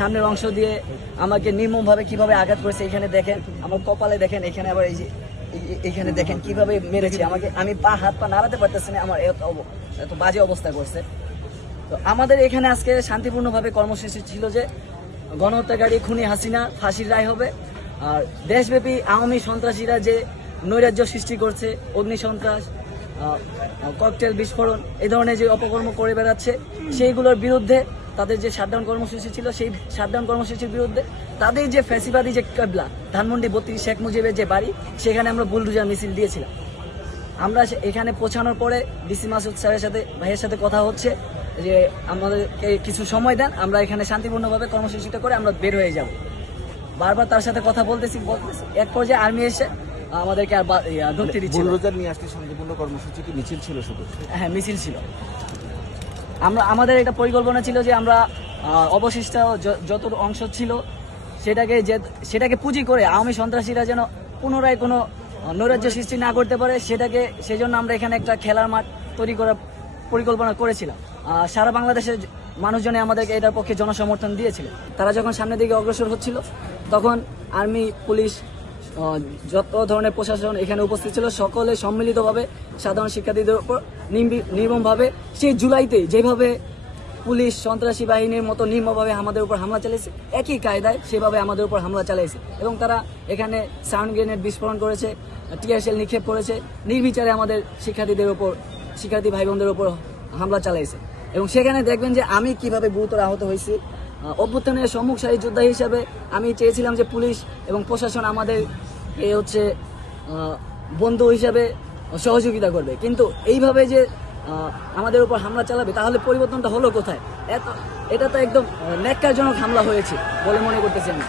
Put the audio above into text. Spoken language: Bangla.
সামনের অংশ দিয়ে আমাকে নির্মমভাবে কিভাবে আঘাত করেছে এখানে দেখেন, আমার কপালে দেখেন, এখানে আবার এই যে এখানে দেখেন কিভাবে মেরেছে আমাকে। আমি হাত পা নাড়াতে পারতেছি না, আমার এত বাজে অবস্থা করছে। তো আমাদের এখানে আজকে শান্তিপূর্ণভাবে কর্মসূচি ছিল যে গণহত্যাকারী খুনি হাসিনা ফাঁসির রায় হবে। আর দেশব্যাপী আওয়ামী সন্ত্রাসীরা যে নৈরাজ্য সৃষ্টি করছে, অগ্নিসন্ত্রাস, ককটেল বিস্ফোরণ, এই ধরনের যে অপকর্ম করে বেড়াচ্ছে, সেইগুলোর বিরুদ্ধে তাদের যে শাটডাউন কর্মসূচি ছিল, সেই শাটডাউন কর্মসূচির বিরুদ্ধে তাদের যে ফ্যাসিবাদী যে কেবলা ধানমন্ডি 32 শেখ মুজিবের যে বাড়ি, সেখানে আমরা বুলডোজার মিছিল দিয়েছিলাম। আমরা এখানে পৌঁছানোর পরে ডিসি মাসুদ স্যারের সাথে ভাইয়ের সাথে কথা হচ্ছে যে আমাদেরকে কিছু সময় দেন, আমরা এখানে শান্তিপূর্ণভাবে কর্মসূচিটা করে আমরা বের হয়ে যাব। বারবার তার সাথে কথা বলতেছি। এক পর্যায়ে আর্মি এসে আমাদেরকে আর ধরতে দিচ্ছিল। বুলডোজার নিয়ে আসলে শান্তিপূর্ণ কর্মসূচি কি মিছিল ছিল শুধু? হ্যাঁ, মিছিল ছিল। আমাদের এটা পরিকল্পনা ছিল যে আমরা অবশিষ্ট যত অংশ ছিল সেটাকে পুঁজি করে আওয়ামী সন্ত্রাসীরা যেন পুনরায় কোনো নৈরাজ্য সৃষ্টি না করতে পারে, সেজন্য আমরা এখানে একটা খেলার মাঠ তৈরি করার পরিকল্পনা করেছিলাম। সারা বাংলাদেশের মানুষজনে আমাদেরকে এটার পক্ষে জনসমর্থন দিয়েছিল। তারা যখন সামনের দিকে অগ্রসর হচ্ছিল, তখন আর্মি, পুলিশ, যত ধরনের প্রশাসন এখানে উপস্থিত ছিল, সকলে সম্মিলিতভাবে সাধারণ শিক্ষার্থীদের উপর নির্মমভাবে সেই জুলাইতে যেভাবে পুলিশ সন্ত্রাসী বাহিনীর মতো নির্মমভাবে আমাদের উপর হামলা চালিয়েছে, একই কায়দায় সেভাবে আমাদের উপর হামলা চালিয়েছে। এবং তারা এখানে সাউন্ড গ্রেনেড বিস্ফোরণ করেছে, টিয়ার শেল নিক্ষেপ করেছে, নির্বিচারে আমাদের শিক্ষার্থী ভাই বোনদের উপর হামলা চালিয়েছে। এবং সেখানে দেখবেন যে আমি কিভাবে গুরুতর আহত হয়েছি। অভ্যুত্থানের সম্মুখ সারি যোদ্ধা হিসাবে আমি চেয়েছিলাম যে পুলিশ এবং প্রশাসন আমাদের বন্ধু হিসাবে সহযোগিতা করবে, কিন্তু এইভাবে যে আমাদের উপর হামলা চালাবে, তাহলে পরিবর্তনটা হলো কোথায়? এটা তো একদম ন্যাক্কারজনক হামলা হয়েছে বলে মনে করতেছি আমি।